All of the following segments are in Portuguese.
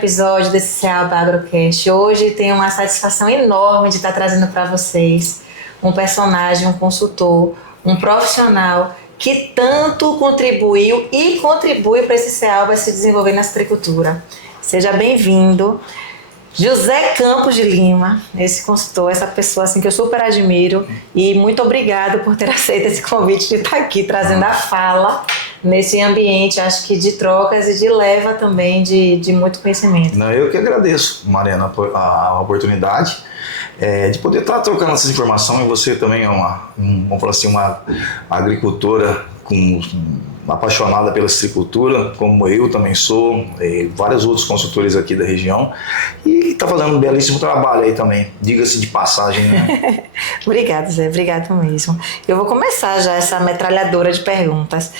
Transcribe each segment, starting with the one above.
episódio desse Cealba Agrocast. Hoje tenho uma satisfação enorme de estar trazendo para vocês um personagem, um consultor, um profissional que tanto contribuiu e contribui para esse Cealba se desenvolver na citricultura. Seja bem-vindo, José Campos de Lima, esse consultor, essa pessoa assim que eu super admiro, e muito obrigado por ter aceito esse convite de estar aqui trazendo a fala nesse ambiente, acho que de trocas e de leva também de muito conhecimento. Não, eu que agradeço, Mariana, a oportunidade de poder estar trocando essa informação. E você também é vamos falar assim, uma agricultora apaixonada pela citricultura, como eu também sou, e vários outros consultores aqui da região, e está fazendo um belíssimo trabalho aí também, diga-se de passagem, né? Obrigada, Zé, obrigado mesmo. Eu vou começar já essa metralhadora de perguntas.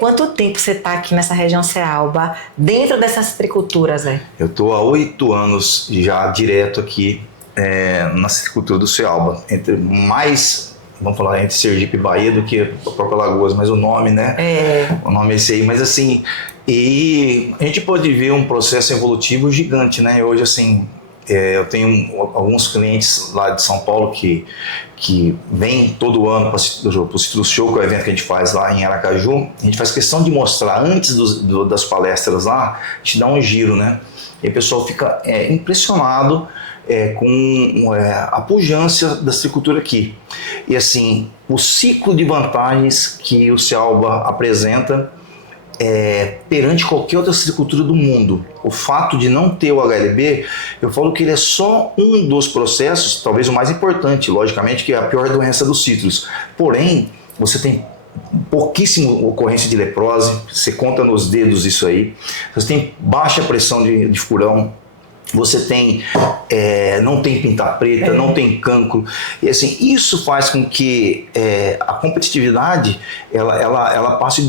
Quanto tempo você está aqui nessa região Cealba, dentro dessa citricultura, Zé? Eu estou há 8 anos já direto aqui na citricultura do Cealba, vamos falar entre Sergipe e Bahia do que a própria Alagoas, mas o nome, né? O nome é esse aí, mas assim, e a gente pode ver um processo evolutivo gigante, né? Hoje, assim, eu tenho alguns clientes lá de São Paulo que vêm todo ano para o Citrus Show, que é o evento que a gente faz lá em Aracaju. A gente faz questão de mostrar, antes das palestras lá, a gente dá um giro, né? E o pessoal fica impressionado com a pujança da citricultura aqui. E assim, o ciclo de vantagens que o Cealba apresenta perante qualquer outra citricultura do mundo. O fato de não ter o HLB, eu falo que ele é só um dos processos, talvez o mais importante, logicamente, que é a pior doença dos citros. Porém, você tem pouquíssima ocorrência de leprose, você conta nos dedos isso aí, você tem baixa pressão de furão, você tem, não tem pinta preta, não tem cancro, e assim, isso faz com que a competitividade ela passe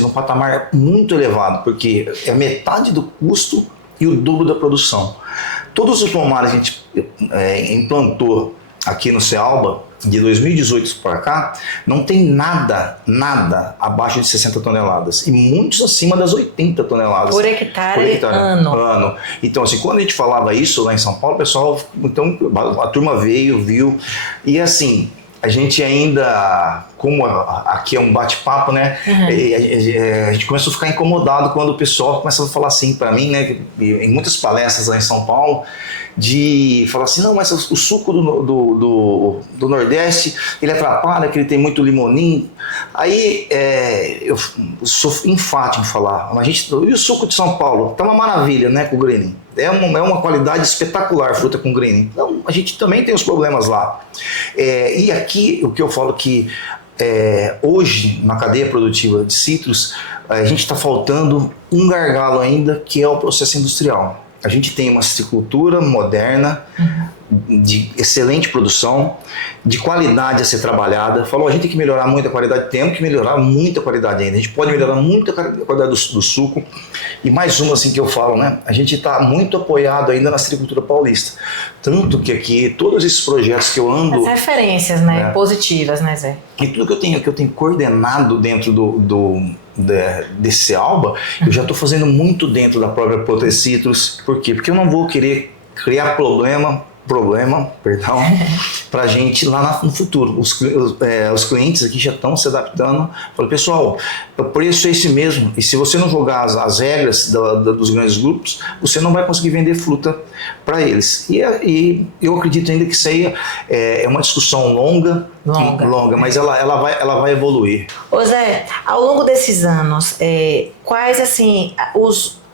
num patamar muito elevado, porque é metade do custo e o dobro da produção. Todos os pomares que a gente implantou aqui no Cealba, de 2018 para cá, não tem nada abaixo de 60 toneladas e muitos acima das 80 toneladas por hectare. Ano. Então, assim, quando a gente falava isso lá em São Paulo, o pessoal, então a turma viu, e assim, a gente ainda, como aqui é um bate-papo, né? A gente começou a ficar incomodado quando o pessoal começa a falar assim para mim, né? Em muitas palestras lá em São Paulo, de falar assim, não, mas o suco do Nordeste, ele atrapalha, que ele tem muito limoninho. Aí eu sou enfático em falar, e o suco de São Paulo? Tá uma maravilha, né, com o greening. É uma qualidade espetacular, fruta com greening. Então, a gente também tem os problemas lá. E aqui, o que eu falo que hoje, na cadeia produtiva de citros, a gente está faltando um gargalo ainda, que é o processo industrial. A gente tem uma citricultura moderna, de excelente produção, de qualidade a ser trabalhada. A gente tem que melhorar muito a qualidade, temos que melhorar muito a qualidade ainda. A gente pode melhorar muito a qualidade do suco. E mais uma assim que eu falo, né? A gente está muito apoiado ainda na citricultura paulista. Tanto que aqui, todos esses projetos que eu ando... As referências, né? Positivas, né, Zé? E tudo que eu tenho coordenado dentro desse Cealba, eu já estou fazendo muito dentro da própria Protecitrus. Por quê? Porque eu não vou querer criar problema, para a gente lá no futuro. Os clientes aqui já estão se adaptando. Falei, pessoal, o preço é esse mesmo, e se você não jogar as regras dos grandes grupos, você não vai conseguir vender fruta para eles. E eu acredito ainda que isso aí é uma discussão longa, mas ela vai evoluir. Ô Zé, ao longo desses anos, quais assim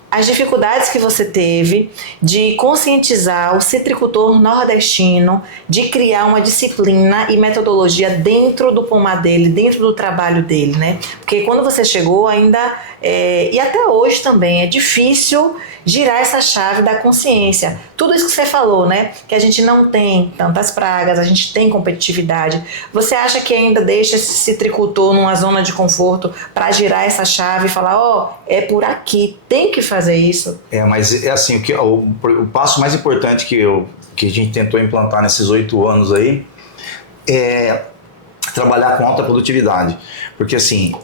as dificuldades que você teve de conscientizar o citricultor nordestino, de criar uma disciplina e metodologia dentro do pomar dele, dentro do trabalho dele, né? Porque quando você chegou ainda, e até hoje também, é difícil girar essa chave da consciência. Tudo isso que você falou, né? Que a gente não tem tantas pragas, a gente tem competitividade. Você acha que ainda deixa esse citricultor numa zona de conforto para girar essa chave e falar, é por aqui, tem que fazer isso? Mas é assim, o passo mais importante que a gente tentou implantar nesses 8 anos aí é trabalhar com alta produtividade. Porque assim,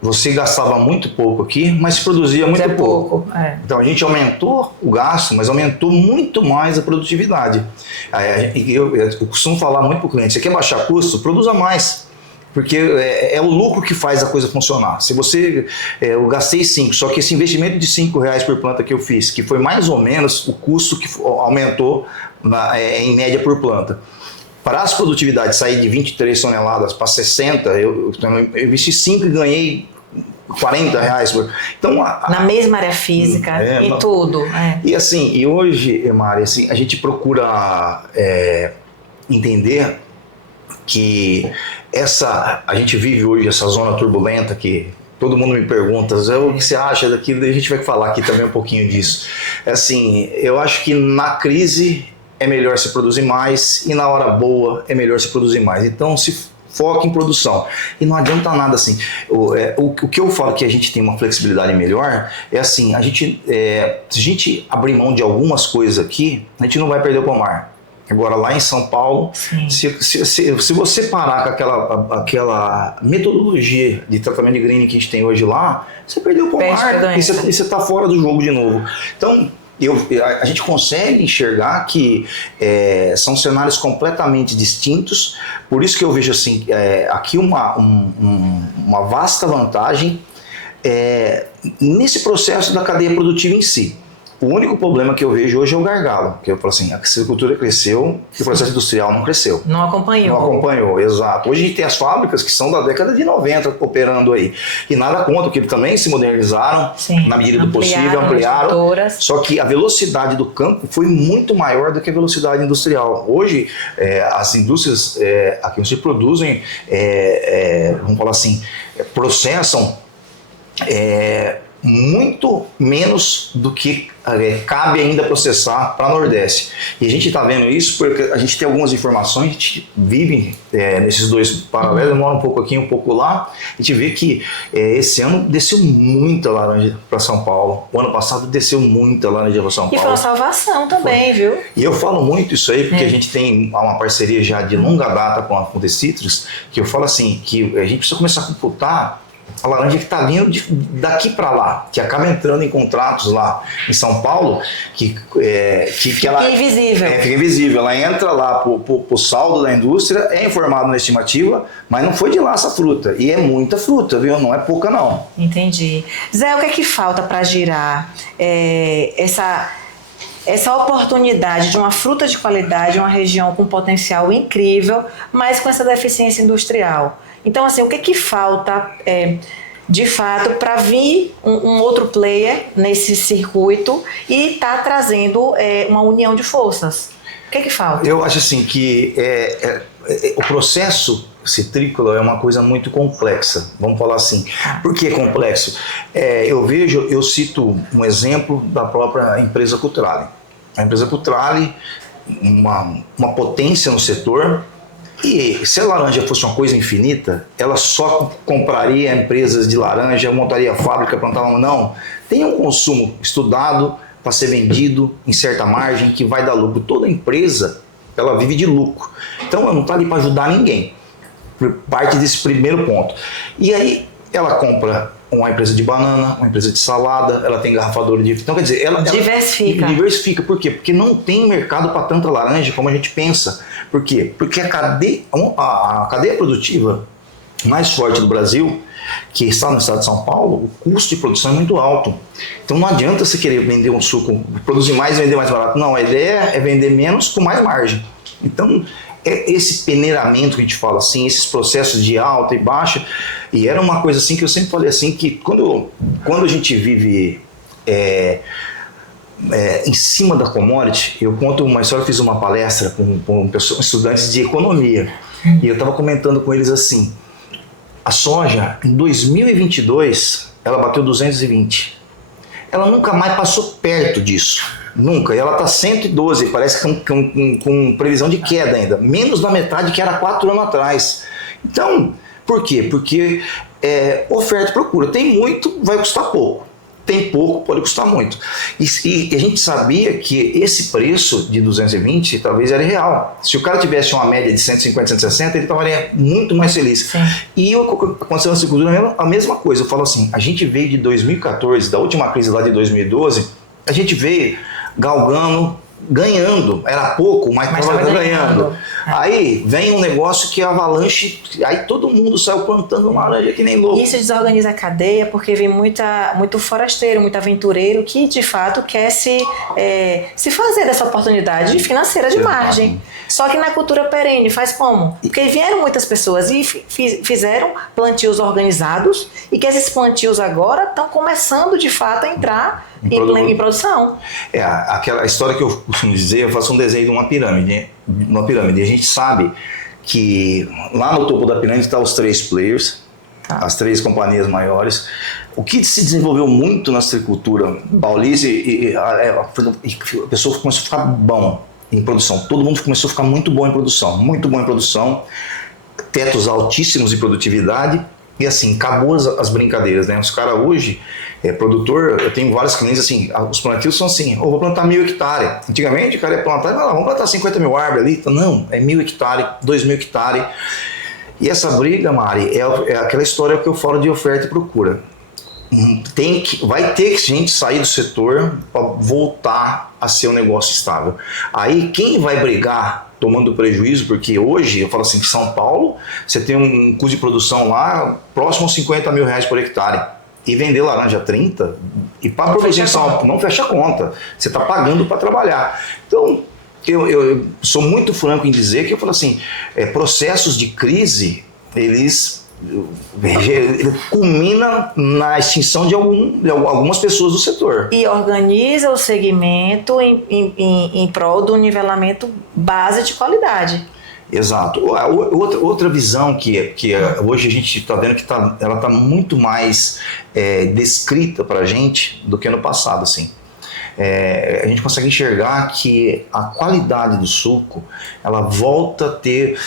você gastava muito pouco aqui, mas se produzia muito pouco. Então a gente aumentou o gasto, mas aumentou muito mais a produtividade. Eu costumo falar muito para o cliente, você quer baixar custo? Produza mais. Porque é o lucro que faz a coisa funcionar. Se você, eu gastei 5, só que esse investimento de R$5 por planta que eu fiz, que foi mais ou menos o custo que aumentou em média por planta. Para as produtividades sair de 23 toneladas para 60, eu investi 5 e ganhei R$40. Então, na mesma área física e tudo. E assim, e hoje, Mari, assim, a gente procura entender que a gente vive hoje essa zona turbulenta que todo mundo me pergunta, o que você acha daquilo, daí a gente vai falar aqui também um pouquinho disso. Assim, eu acho que na crise é melhor se produzir mais e na hora boa é melhor se produzir mais. Então se foca em produção. E não adianta nada assim. O que eu falo que a gente tem uma flexibilidade melhor é assim, se a gente abrir mão de algumas coisas aqui, a gente não vai perder o pomar. Agora, lá em São Paulo, se você parar com aquela metodologia de tratamento de greening que a gente tem hoje lá, você perdeu o pomar e você está fora do jogo de novo. Então, a gente consegue enxergar que são cenários completamente distintos, por isso que eu vejo assim, aqui uma vasta vantagem nesse processo da cadeia produtiva em si. O único problema que eu vejo hoje é o gargalo, que eu falo assim, a silvicultura cresceu e o processo industrial não cresceu. Não acompanhou. Não acompanhou, exato. Hoje a gente tem as fábricas que são da década de 90 operando aí. E nada contra, que eles também se modernizaram, na medida do possível, ampliaram. Só que a velocidade do campo foi muito maior do que a velocidade industrial. Hoje, as indústrias aqui se produzem, vamos falar assim, processam muito menos do que cabe ainda processar para Nordeste. E a gente está vendo isso porque a gente tem algumas informações, a gente vive nesses dois paralelos, mora um pouco aqui, um pouco lá. A gente vê que esse ano desceu muita laranja para São Paulo. O ano passado desceu muita laranja para São Paulo. E foi uma salvação também, viu? E eu falo muito isso aí porque a gente tem uma parceria já de longa data com a Fundecitrus, que eu falo assim, que a gente precisa começar a computar a laranja que está vindo daqui para lá, que acaba entrando em contratos lá em São Paulo, que ela fica invisível. Fica invisível. Ela entra lá para o saldo da indústria, é informado na estimativa, mas não foi de lá essa fruta. E é muita fruta, viu? Não é pouca, não. Entendi. Zé, o que é que falta para girar essa oportunidade de uma fruta de qualidade, uma região com potencial incrível, mas com essa deficiência industrial? Então, assim, o que é que falta, de fato, para vir um outro player nesse circuito e estar trazendo uma união de forças? O que é que falta? Eu acho assim que o processo citrícola é uma coisa muito complexa, vamos falar assim. Por que é complexo? Eu cito um exemplo da própria empresa Cutrale. A empresa Cutrale, uma potência no setor. E se a laranja fosse uma coisa infinita, ela só compraria empresas de laranja, montaria fábrica, plantava. Não. Tem um consumo estudado para ser vendido em certa margem que vai dar lucro. Toda empresa, ela vive de lucro. Então ela não está ali para ajudar ninguém. Parte desse primeiro ponto. E aí ela compra uma empresa de banana, uma empresa de salada, ela tem engarrafadora de... Então, quer dizer, ela diversifica. Por quê? Porque não tem mercado para tanta laranja como a gente pensa. Por quê? Porque a cadeia produtiva mais forte do Brasil, que está no estado de São Paulo, o custo de produção é muito alto. Então não adianta você querer vender um suco, produzir mais e vender mais barato. Não, a ideia é vender menos com mais margem. Então, esse peneiramento que a gente fala assim, esses processos de alta e baixa, e era uma coisa assim que eu sempre falei assim, que quando a gente vive em cima da commodity, eu conto uma história, eu fiz uma palestra com estudantes de economia, e eu estava comentando com eles assim, a soja em 2022, ela bateu 220, ela nunca mais passou perto disso. Nunca, e ela está 112, parece com previsão de queda ainda, menos da metade que era 4 anos atrás. Então, por quê? Porque oferta e procura, tem muito, vai custar pouco. tem pouco, pode custar muito. E a gente sabia que esse preço de 220 talvez era real. Se o cara tivesse uma média de 150, 160, ele estaria muito mais feliz. Sim. E aconteceu na citricultura a mesma coisa. Eu falo assim, a gente veio de 2014, da última crise lá de 2012, a gente veio galgando, ganhando, era pouco, mas estava ganhando. Aí vem um negócio que é avalanche, aí todo mundo saiu plantando laranja que nem louco. Isso desorganiza a cadeia porque vem muito forasteiro, muito aventureiro que de fato quer se fazer dessa oportunidade financeira de margem. Só que na cultura perene faz como? Porque vieram muitas pessoas e fizeram plantios organizados e que esses plantios agora estão começando de fato a entrar em produção. Aquela história que eu costumo dizer, eu faço um desenho de uma pirâmide. E a gente sabe que lá no topo da pirâmide estão os 3 players, as 3 companhias maiores. O que se desenvolveu muito na citricultura paulista a pessoa começou a ficar bom em produção. Todo mundo começou a ficar muito bom em produção, tetos altíssimos de produtividade. E assim, acabou as brincadeiras, né? Os caras hoje, produtor, eu tenho vários clientes assim, os plantios são assim, vou plantar 1.000 hectares. Antigamente o cara ia plantar, vamos plantar 50 mil árvores ali. Não, é 1.000 hectares, 2.000 hectares. E essa briga, Mari, é aquela história que eu falo de oferta e procura. Vai ter que gente sair do setor para voltar a ser um negócio estável. Aí quem vai brigar tomando prejuízo, porque hoje, eu falo assim, que São Paulo, você tem um custo de produção lá próximo a 50 mil reais por hectare. E vender laranja 30, e para produzir em São Paulo, não fecha a conta. Você está pagando para trabalhar. Então, eu sou muito franco em dizer que eu falo assim, processos de crise, ele culmina na extinção de algumas pessoas do setor. E organiza o segmento em prol do nivelamento base de qualidade. Exato. Outra visão que hoje a gente está vendo que ela está muito mais descrita para a gente do que no passado, assim. A gente consegue enxergar que a qualidade do suco ela volta a ter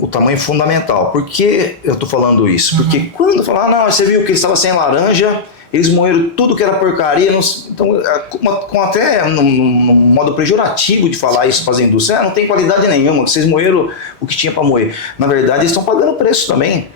o tamanho fundamental. Por que eu estou falando isso? Porque quando falar, não, você viu que ele estava sem laranja, eles moeram tudo que era porcaria, então, com até no modo pejorativo de falar isso para a indústria, não tem qualidade nenhuma, vocês moeram o que tinha para moer. Na verdade, eles estão pagando preço também.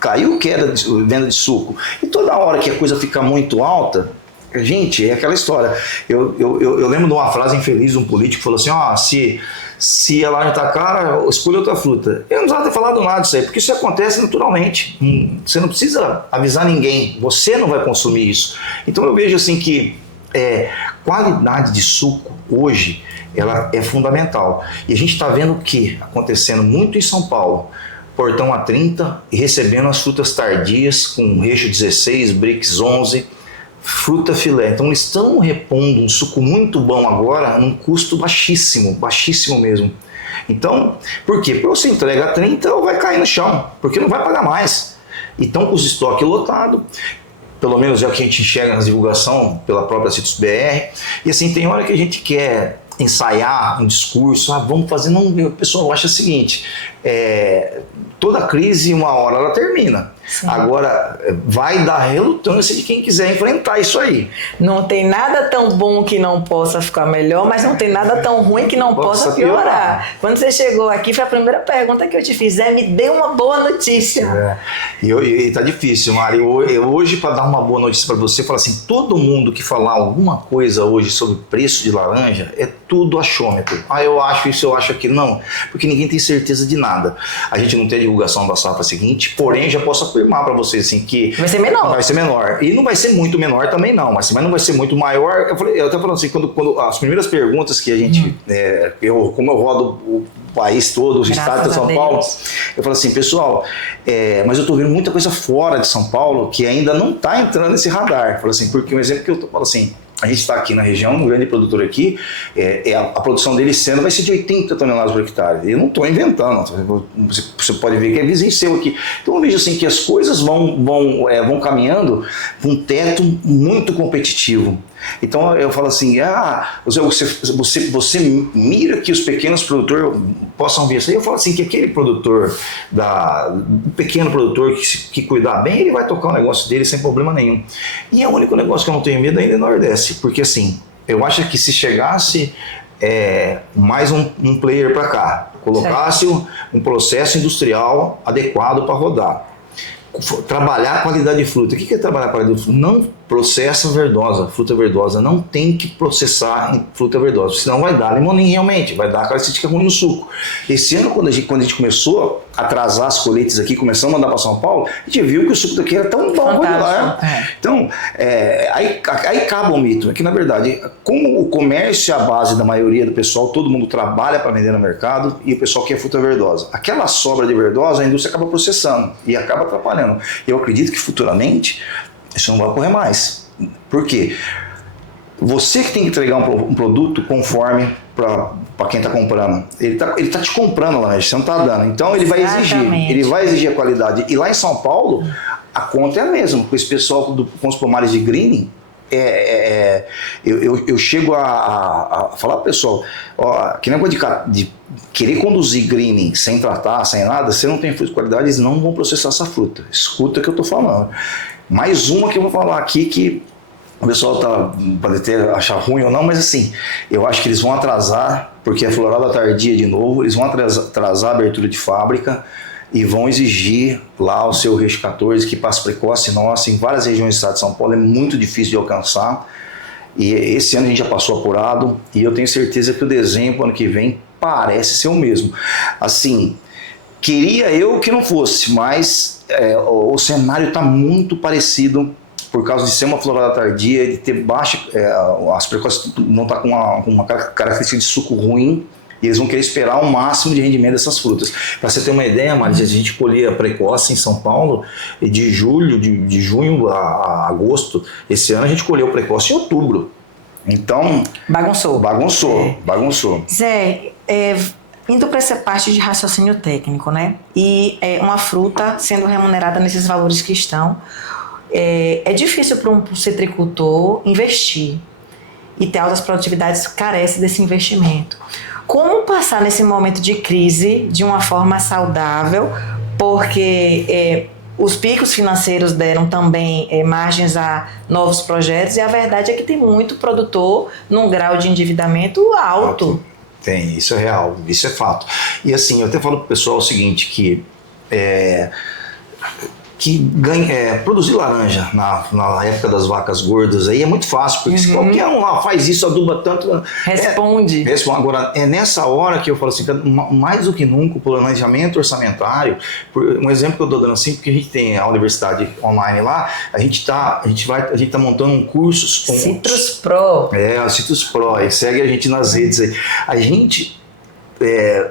Caiu queda de venda de suco. E toda hora que a coisa fica muito alta, gente, é aquela história. Eu lembro de uma frase infeliz de um político que falou assim, se a laranja está cara, escolha outra fruta. Eu não precisava ter falado nada disso aí, porque isso acontece naturalmente. Você não precisa avisar ninguém, você não vai consumir isso. Então eu vejo assim que qualidade de suco hoje ela é fundamental. E a gente está vendo o que acontecendo muito em São Paulo. Portão A30 e recebendo as frutas tardias com recho 16, Brix 11, fruta filé. Então eles estão repondo um suco muito bom agora num custo baixíssimo, baixíssimo mesmo. Então, por quê? Porque você entrega a 30 ou vai cair no chão, porque não vai pagar mais. Então com os estoques lotados, pelo menos é o que a gente enxerga na divulgação pela própria Citrus BR, e assim, tem hora que a gente quer ensaiar um discurso, vamos fazer, não, o pessoal acha o seguinte, toda crise uma hora ela termina. Sim. Agora vai dar relutância de quem quiser enfrentar isso aí. Não tem nada tão bom que não possa ficar melhor, mas não tem nada tão ruim que não possa piorar. Quando você chegou aqui, foi a primeira pergunta que eu te fiz, me dê uma boa notícia. E tá difícil, Mari. Hoje, para dar uma boa notícia para você, falar assim, todo mundo que falar alguma coisa hoje sobre preço de laranja, é tudo achômetro. Eu acho isso, eu acho aquilo. Não, porque ninguém tem certeza de nada. A gente não tem a divulgação da safra seguinte, porém já posso afirmar para vocês assim que vai ser menor. Vai ser menor. E não vai ser muito menor também não, mas não vai ser muito maior. Eu até falando assim, quando as primeiras perguntas que a gente, como eu rodo o país todo, o estado de São Paulo, eu falo assim, pessoal, mas eu tô vendo muita coisa fora de São Paulo que ainda não tá entrando nesse radar. Eu falo assim, porque um exemplo que eu falo assim, a gente está aqui na região, um grande produtor aqui, a produção dele sendo vai ser de 80 toneladas por hectare. Eu não estou inventando, você pode ver que é vizinho seu aqui. Então eu vejo assim que as coisas vão caminhando com um teto muito competitivo. Então eu falo assim, você mira que os pequenos produtores possam ver isso. Aí eu falo assim, que aquele produtor, o pequeno produtor que cuidar bem, ele vai tocar o negócio dele sem problema nenhum. E é o único negócio que eu não tenho medo ainda é Nordeste, porque assim, eu acho que se chegasse mais um player para cá, colocasse um processo industrial adequado para rodar, trabalhar a qualidade de fruta. O que é trabalhar a qualidade de fruta? Não processa fruta verdosa. Não tem que processar em fruta verdosa, senão vai dar limoninho realmente, vai dar característica ruim no suco. Esse ano, quando a gente começou a atrasar as colheitas aqui, começamos a mandar para São Paulo, a gente viu que o suco daqui era tão bom quanto lá. Então, aí acaba o mito, é que na verdade, como o comércio é a base da maioria do pessoal, todo mundo trabalha para vender no mercado e o pessoal quer fruta verdosa. Aquela sobra de verdosa, a indústria acaba processando e acaba atrapalhando. Eu acredito que futuramente isso não vai ocorrer mais. Por quê? Você que tem que entregar um produto conforme para quem está comprando. Ele tá te comprando lá, você não está dando. Então ele vai exigir a qualidade. E lá em São Paulo, a conta é a mesma. Com esse pessoal com os pomares de greening, eu chego a falar para o pessoal, que negócio de querer conduzir greening sem tratar, sem nada, se não tem fruta de qualidade, eles não vão processar essa fruta. Escuta o que eu estou falando. Mais uma que eu vou falar aqui que o pessoal pode até achar ruim ou não, mas assim, eu acho que eles vão atrasar, porque é florada tardia de novo, eles vão atrasar a abertura de fábrica e vão exigir lá o seu Reche 14, que passa precoce, nossa, em várias regiões do estado de São Paulo é muito difícil de alcançar. E esse ano a gente já passou apurado e eu tenho certeza que o desenho ano que vem parece ser o mesmo. Assim, queria eu que não fosse, mas o cenário está muito parecido por causa de ser uma florada tardia, de ter baixa, as precoces não estar com uma característica de suco ruim, e eles vão querer esperar o máximo de rendimento dessas frutas. Para você ter uma ideia, Maris, a gente colhia precoce em São Paulo de junho a agosto. Esse ano a gente colheu precoce em outubro. Então... Bagunçou. Zé, indo para essa parte de raciocínio técnico, né? E uma fruta sendo remunerada nesses valores que estão, é difícil para um citricultor investir. E ter altas produtividades carece desse investimento. Como passar nesse momento de crise de uma forma saudável, porque os picos financeiros deram também margens a novos projetos e a verdade é que tem muito produtor num grau de endividamento alto. Tem, isso é real, isso é fato. E assim, eu até falo pro pessoal o seguinte, que produzir laranja na época das vacas gordas aí é muito fácil, porque se qualquer um lá faz isso, aduba tanto... Responde. Agora, é nessa hora que eu falo assim, mais do que nunca, o planejamento orçamentário, um exemplo que eu estou dando assim, porque a gente tem a universidade online lá, a gente tá montando um curso... Citrus Pro. O Citrus Pro, e segue a gente nas redes aí. A gente...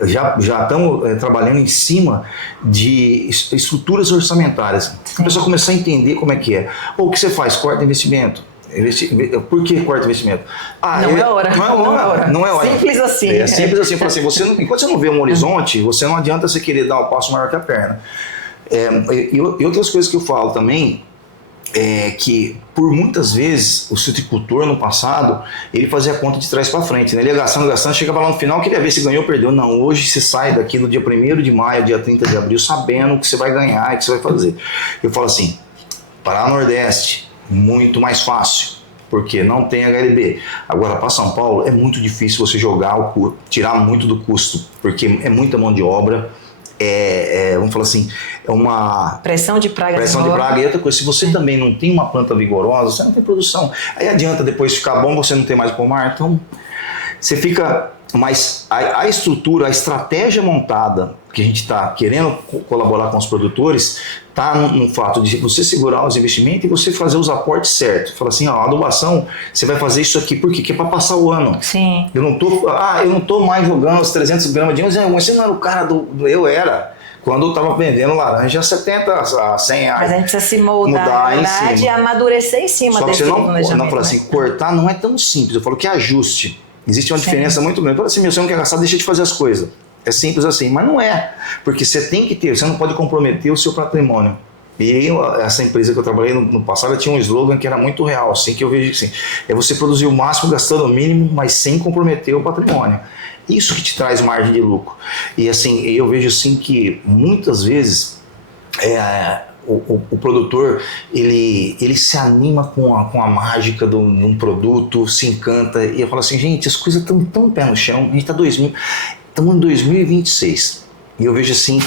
já estamos trabalhando em cima de estruturas orçamentárias. A pessoa começar a entender como é que é. Ou o que você faz? Corta investimento. Por que corta investimento? Não é hora. Simples assim. Simples assim. Fala assim, enquanto você não vê um horizonte, você não adianta você querer dar um passo maior que a perna. E outras coisas que eu falo também, que por muitas vezes o citricultor no passado ele fazia a conta de trás para frente, né? Ele ia gastando, chegava lá no final, queria ver se ganhou ou perdeu. Não, hoje você sai daqui no dia 1º de maio, dia 30 de abril, sabendo o que você vai ganhar e o que você vai fazer. Eu falo assim, Paraná Nordeste, muito mais fácil, porque não tem HLB. Agora, para São Paulo, é muito difícil você tirar muito do custo, porque é muita mão de obra. Vamos falar assim, é uma pressão de praga e outra coisa, se você também não tem uma planta vigorosa, você não tem produção, aí adianta depois ficar bom, você não tem mais pomar, então você fica, mas a estrutura, a estratégia montada, que a gente está querendo colaborar com os produtores, está no fato de você segurar os investimentos e você fazer os aportes certos. Fala assim, a adubação, você vai fazer isso aqui, por quê? Que é para passar o ano. Sim. Eu não tô mais jogando os 300 gramas de mas você não era o cara eu era. Quando eu estava vendendo laranja a 70, a 100 reais. Mas a gente precisa se moldar, na verdade, e amadurecer em cima desse planejamento. Não, fala assim, cortar não é tão simples. Eu falo que é ajuste. Existe uma diferença muito grande. Fala assim, você não quer gastar, deixa de fazer as coisas. É simples assim, mas não é. Porque você tem que ter, você não pode comprometer o seu patrimônio. E essa empresa que eu trabalhei no passado tinha um slogan que era muito real, assim, que eu vejo assim, é você produzir o máximo gastando o mínimo, mas sem comprometer o patrimônio. Isso que te traz margem de lucro. E assim, eu vejo assim que muitas vezes o produtor ele se anima com a mágica de um produto, se encanta, e eu falo assim, gente, as coisas estão tão pé no chão, a gente estamos em 2026. E eu vejo assim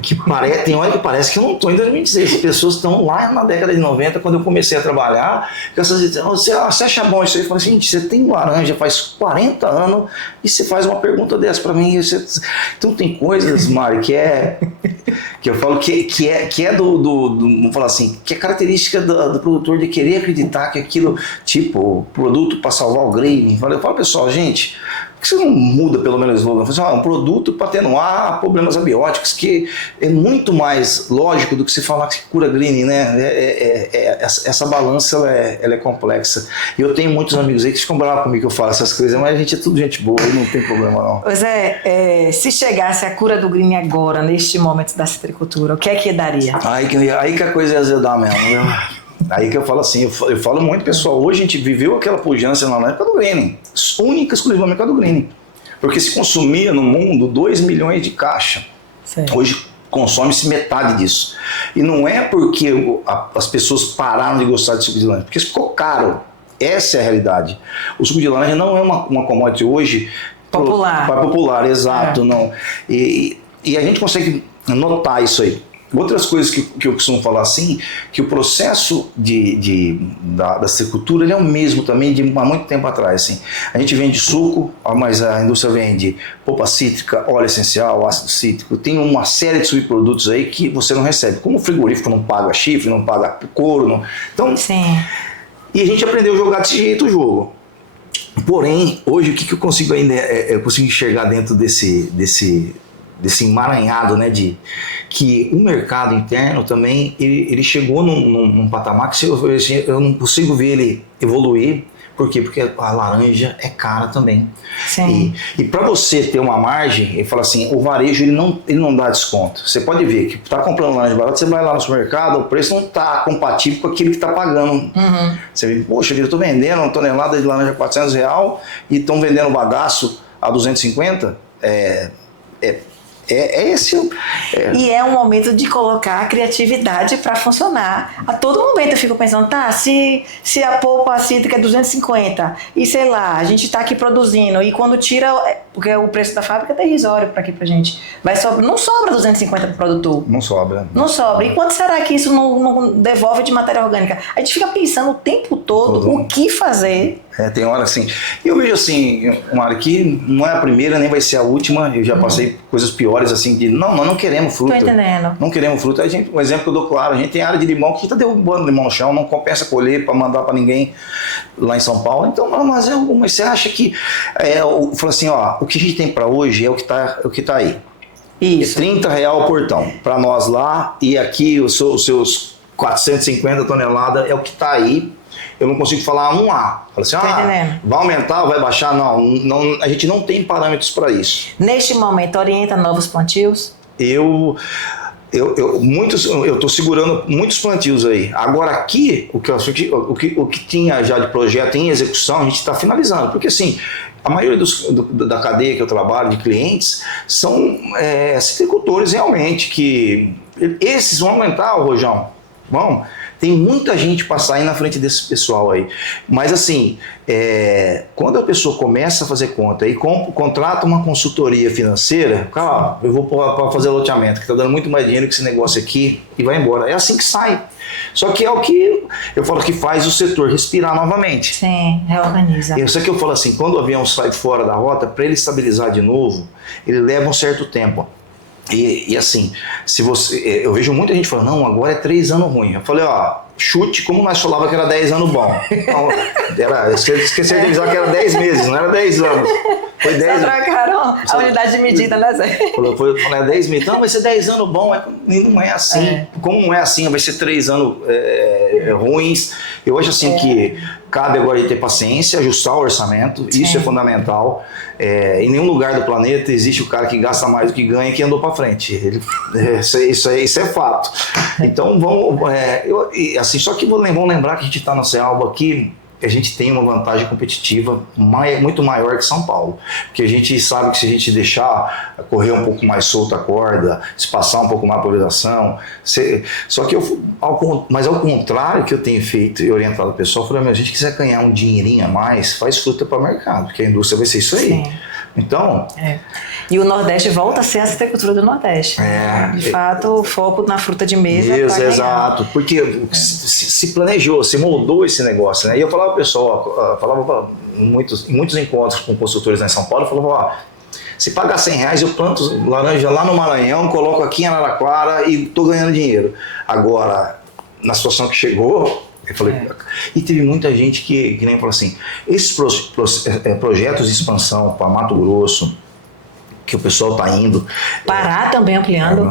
que tem hora que parece que eu não estou em 2016. As pessoas estão lá na década de 90, quando eu comecei a trabalhar, que elas dizem, você acha bom isso aí? Eu falo assim, gente, você tem laranja faz 40 anos e você faz uma pergunta dessa para mim. Então tem coisas, Mari, que eu falo que é vamos falar assim, que é característica do produtor de querer acreditar que aquilo, tipo, produto para salvar o green. Eu falo, pessoal, gente, por que você não muda pelo menos o slogan? Você fala, um produto para atenuar problemas abióticos, que é muito mais lógico do que você falar que cura greening, né? Essa balança ela é complexa. E eu tenho muitos amigos aí que ficam bravos comigo que eu falo essas coisas, mas a gente é tudo gente boa, não tem problema não. Pois se chegasse a cura do greening agora, neste momento da citricultura, o que é que daria? Aí que a coisa ia azedar mesmo, né? Aí que eu falo assim, eu falo muito, pessoal, hoje a gente viveu aquela pujança na época do greening, única exclusivamente por causa do greening, porque se consumia no mundo 2 milhões de caixa, certo. Hoje consome-se metade disso, e não é porque as pessoas pararam de gostar de suco de laranja, porque ficou caro, essa é a realidade. O suco de laranja não é uma commodity hoje popular, exato, não, e a gente consegue notar isso aí. Outras coisas que eu costumo falar assim, que o processo da citricultura ele é o mesmo também de há muito tempo atrás. Assim. A gente vende suco, mas a indústria vende polpa cítrica, óleo essencial, ácido cítrico, tem uma série de subprodutos aí que você não recebe. Como o frigorífico não paga chifre, não paga couro. Então, sim. E a gente aprendeu a jogar desse jeito o jogo. Porém, hoje o que eu consigo ainda eu consigo enxergar dentro desse emaranhado, né, que o mercado interno também, ele chegou num patamar que eu não consigo ver ele evoluir. Por quê? Porque a laranja é cara também. Sim. E para você ter uma margem, ele fala assim, o varejo ele não dá desconto. Você pode ver que está comprando laranja barata, você vai lá no supermercado, o preço não está compatível com aquilo que está pagando. Uhum. Você vê, poxa, eu estou vendendo uma tonelada de laranja a R$400 e estão vendendo bagaço a 250. E é um momento de colocar a criatividade para funcionar. A todo momento eu fico pensando, se a polpa cítrica é 250 e sei lá, a gente está aqui produzindo e quando tira, porque o preço da fábrica é irrisório para aqui pra gente, não sobra 250 para o produtor. Não sobra. Não sobra. E quanto será que isso não devolve de matéria orgânica? A gente fica pensando o tempo todo o que fazer. Tem hora assim. E eu vejo assim, Mari, que não é a primeira, nem vai ser a última. Eu já passei por coisas piores, assim, de nós não queremos fruta. Tô entendendo. Não queremos fruta. Um exemplo que eu dou claro, a gente tem área de limão que a gente tá derrubando limão no chão, não compensa colher para mandar para ninguém lá em São Paulo. Então, mas você acha que. Eu falo assim, ó, o que a gente tem para hoje é o que tá aí. Isso. R$30 o portão. Para nós lá, e aqui os seus 450 toneladas é o que tá aí. Eu não consigo falar um A. Falo assim, vai aumentar ou vai baixar? Não, a gente não tem parâmetros para isso. Neste momento, orienta novos plantios? Eu estou segurando muitos plantios aí. Agora aqui, o que tinha já de projeto em execução, a gente está finalizando. Porque assim, a maioria da cadeia que eu trabalho, de clientes, são citricultores realmente, que esses vão aumentar, Rojão. Bom, tem muita gente para sair na frente desse pessoal aí. Mas assim, quando a pessoa começa a fazer conta e contrata uma consultoria financeira, cara, eu vou para fazer loteamento, que está dando muito mais dinheiro que esse negócio aqui, e vai embora. É assim que sai. Só que é o que eu falo que faz o setor respirar novamente. Sim, reorganiza. Isso aqui eu falo assim, quando o avião sai fora da rota, para ele estabilizar de novo, ele leva um certo tempo. E assim, eu vejo muita gente falando, não, agora é 3 anos ruim. Eu falei, chute como nós falava que era 10 anos bom. Então, esqueci de avisar que era 10 meses, não era 10 anos. Foi 10 Só trocaram a unidade de medida, né, Zé? Falei, 10 meses, então vai ser 10 anos bom, e não é assim. Como não é assim, vai ser 3 anos ruins. Eu acho assim que cabe agora de ter paciência, ajustar o orçamento, isso é fundamental. Em nenhum lugar do planeta existe o cara que gasta mais do que ganha e que andou para frente. Isso é fato. Então vamos, assim, só que vamos lembrar que a gente está na Cealba aqui, a gente tem uma vantagem competitiva muito maior que São Paulo, porque a gente sabe que se a gente deixar correr um pouco mais solta a corda, se passar um pouco mais a polarização, só que mas ao contrário que eu tenho feito e orientado o pessoal, eu falei, a gente quiser ganhar um dinheirinho a mais, faz fruta para o mercado, porque a indústria vai ser isso aí. Sim. Então... E o Nordeste volta a ser a citricultura do Nordeste. De fato, o foco na fruta de mesa. Exato, porque se planejou, se moldou esse negócio, né? E eu falava pro pessoal, falava em muitos encontros com consultores em São Paulo, eu falava, se pagar R$100, eu planto laranja lá no Maranhão, coloco aqui em Araraquara e tô ganhando dinheiro. Agora, na situação que chegou... Eu falei, e teve muita gente que nem falou assim, esses projetos de expansão para Mato Grosso, que o pessoal está indo... Pará também ampliando.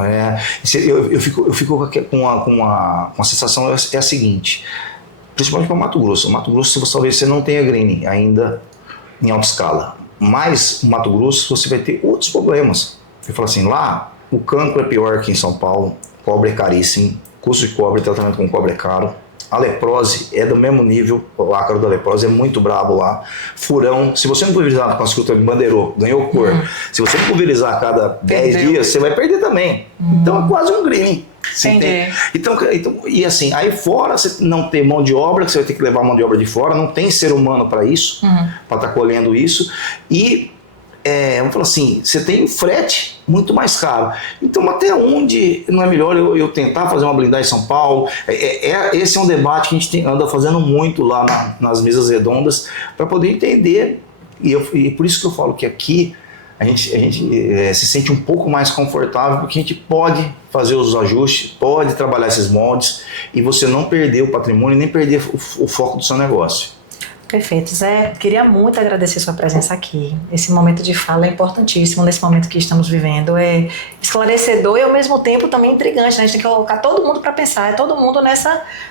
Eu fico com uma sensação, é a seguinte, principalmente para Mato Grosso. Mato Grosso, talvez você não tenha green ainda em alta escala, mas no Mato Grosso você vai ter outros problemas. Eu falo assim, lá o cancro é pior que em São Paulo, cobre é caríssimo, custo de cobre, tratamento com cobre é caro. A leprose é do mesmo nível, o ácaro da leprose é muito brabo lá. Furão, se você não pulverizar com a escuta de bandeirou, ganhou cor. Se você pulverizar a cada 10 dias, você vai perder também. Então é quase um green. Então, e assim, aí fora você não tem mão de obra, que você vai ter que levar mão de obra de fora, não tem ser humano para isso, para estar colhendo isso. E vamos falar assim, você tem o frete muito mais caro. Então, até onde não é melhor eu tentar fazer uma blindagem em São Paulo? Esse é um debate que a gente anda fazendo muito lá nas mesas redondas para poder entender. E por isso que eu falo que aqui a gente se sente um pouco mais confortável, porque a gente pode fazer os ajustes, pode trabalhar esses moldes e você não perder o patrimônio, nem perder o foco do seu negócio. Perfeito, Zé. Queria muito agradecer sua presença aqui. Esse momento de fala é importantíssimo nesse momento que estamos vivendo. É esclarecedor e ao mesmo tempo também intrigante, né? A gente tem que colocar todo mundo para pensar, todo mundo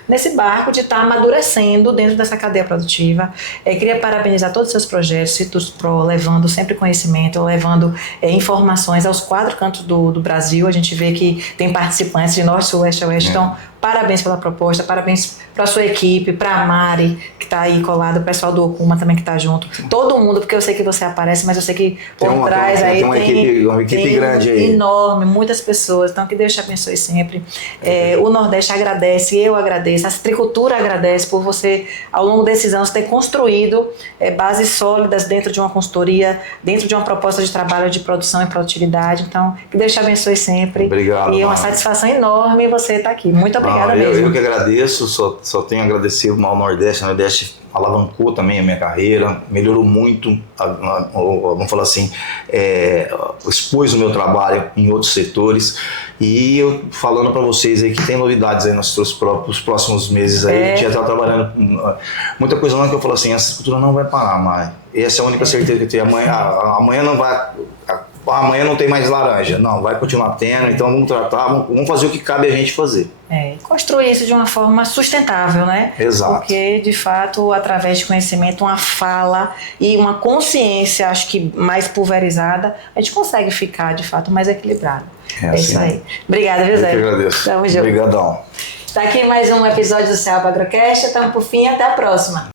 nesse barco de estar amadurecendo dentro dessa cadeia produtiva. Queria parabenizar todos os seus projetos, Citrus Pro, levando sempre conhecimento, levando informações aos 4 cantos do Brasil. A gente vê que tem participantes de norte, sul, leste a oeste. Então, parabéns pela proposta, parabéns para a sua equipe, para a Mari, que está aí colada, o pessoal do Okuma também que está junto. Todo mundo, porque eu sei que você aparece, mas eu sei que por trás aí tem uma equipe grande aí. Enorme, muitas pessoas. Então, que Deus te abençoe sempre. O Nordeste agradece, eu agradeço, a citricultura agradece por você, ao longo desses anos, ter construído bases sólidas dentro de uma consultoria, dentro de uma proposta de trabalho de produção e produtividade. Então, que Deus te abençoe sempre. Obrigado. E é uma satisfação enorme você estar aqui. Muito obrigada mesmo. Eu que agradeço, só tenho a agradecer ao Nordeste. O Nordeste alavancou também a minha carreira, melhorou muito, vamos falar assim, expôs o meu trabalho em outros setores. E eu falando para vocês aí que tem novidades aí nos próximos meses aí, a gente já está trabalhando muita coisa lá que eu falo assim, essa cultura não vai parar mais. Essa é a única certeza que eu tenho. Amanhã não vai... Amanhã não tem mais laranja. Não, vai continuar tendo, então vamos tratar, vamos fazer o que cabe a gente fazer. Construir isso de uma forma sustentável, né? Exato. Porque, de fato, através de conhecimento, uma fala e uma consciência, acho que mais pulverizada, a gente consegue ficar, de fato, mais equilibrado. Assim, isso aí. Obrigada, viu, Zé? Eu que agradeço. Tamo junto. Obrigadão. Tá aqui mais um episódio do Cealba Agrocast. Estamos por fim. Até a próxima.